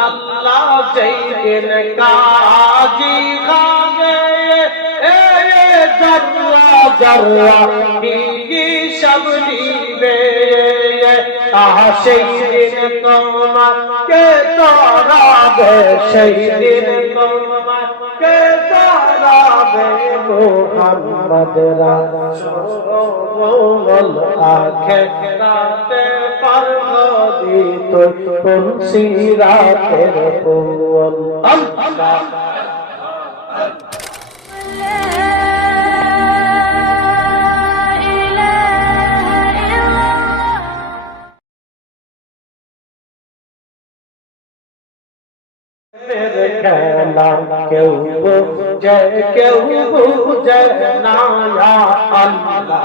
আল্লাহ যেদিন কাজী খাবে জর্রা জর্রা হিসাব নিবে সেই দিন তোমাকে তরাবে সেই দিন তোমাকে তরাবে মুহাম্মদ রাসূল আখিরাতে পারদি তো কোন সিরাতের ফুল আল্লাহ খেলা কেউ বুঝে কেউ বুঝে না আল্লাহ আল্লাহ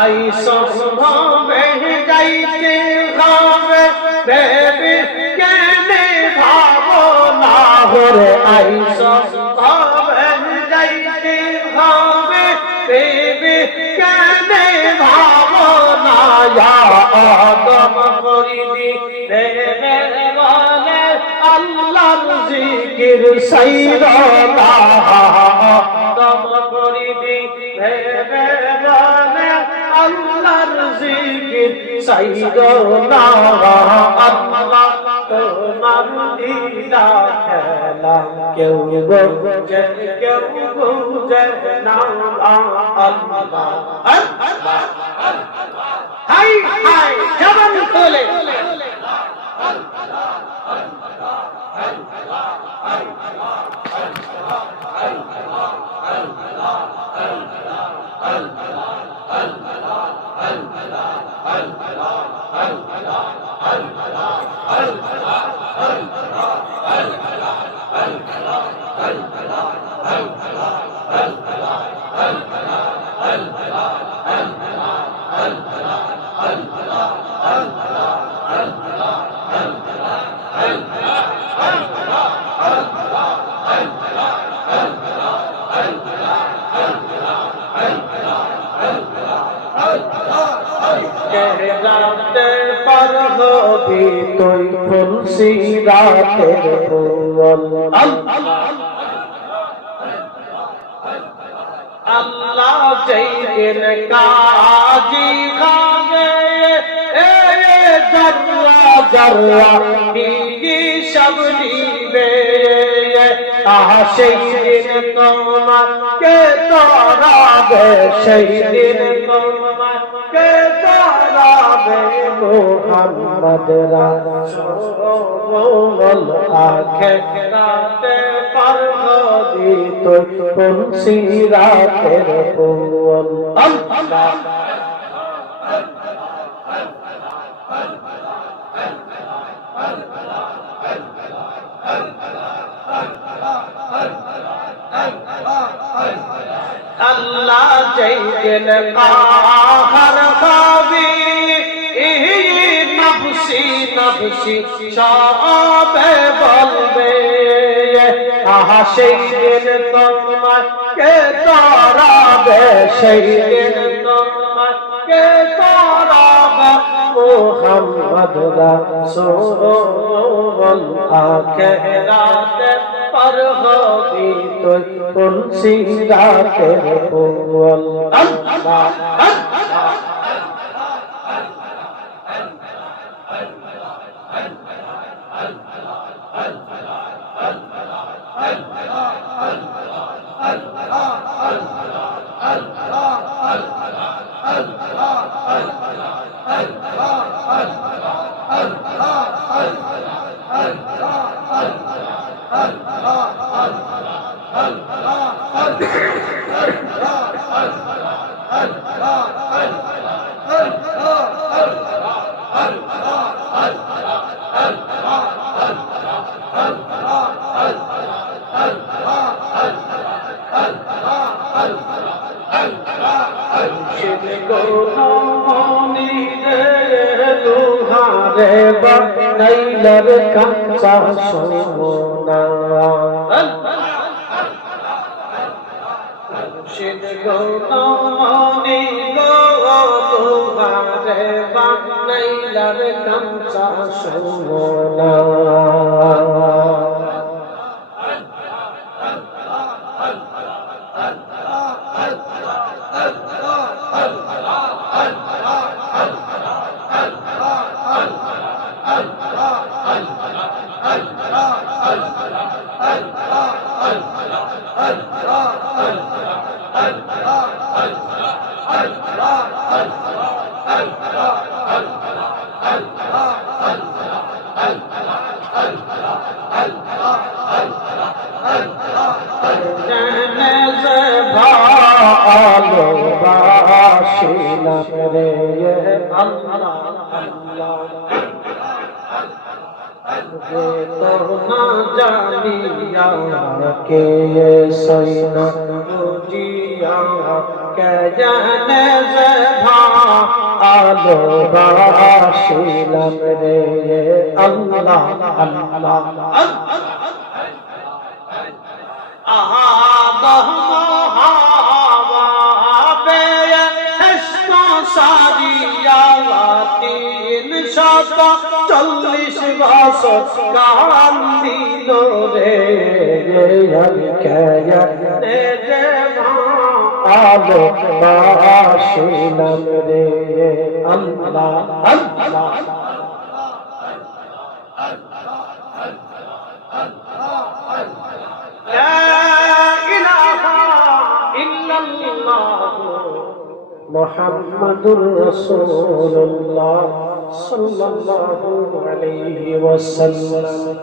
আই সম্ভবে গাইতে হবে বেবি কেনে ভাবো না হরে আই সম্ভবে গাইতে হবে বেবি কেনে ভাবো না আদম করিবি রে বলে আল্লাহর জিকির সাইরা আদম করিবি রে আল্লাহর জিকির সাইয়্যিদনা আল্লাহ তোমার লীলা খেলা কেউ বুঝে কেউ বুঝে না আল্লাহ আল্লাহ হাই হাই জবান খুলে তুই তুলসী রাতের ফুল আল্লাহ যেদিন কাজী খাবে জর্রা জর্রা হিসাব নিবে সেই দিন তোমাকে তরাবে সেই দিন তোমাকে তরাবে মুহাম্মদ রাসূল আখিরাতে পারদি তো কোন সিরাতের ফুল আল্লাহ আল্লাহ যেদিন কাহার খাবি নফসি নফসি সবে বলবে সেই দিন তোমাকে তরাবে সেই দিন তোমাকে তরাবে মুহাম্মদ রাসূল আখিরাতে পারদি তো কোন সিরাতের ফুল আল্লাহ আল্লাহ নাইলার কাঁচা সোনা সোনা ভালোবাসিলাম রে আল্লাহ আল্লাহ তো না জানিয়া কে সইনা বুঝিয়া কে জানে যে ভালোবাসিলাম রে আল্লাহ আল্লাহ চল্লিশ বছর কান্দিল রে আলো বাসিলাম রে আল্লাহ আল্লাহ মুহাম্মাদুর রাসূলুল্লাহ সাল্লাল্লাহু আলাইহি ওয়াসাল্লাম।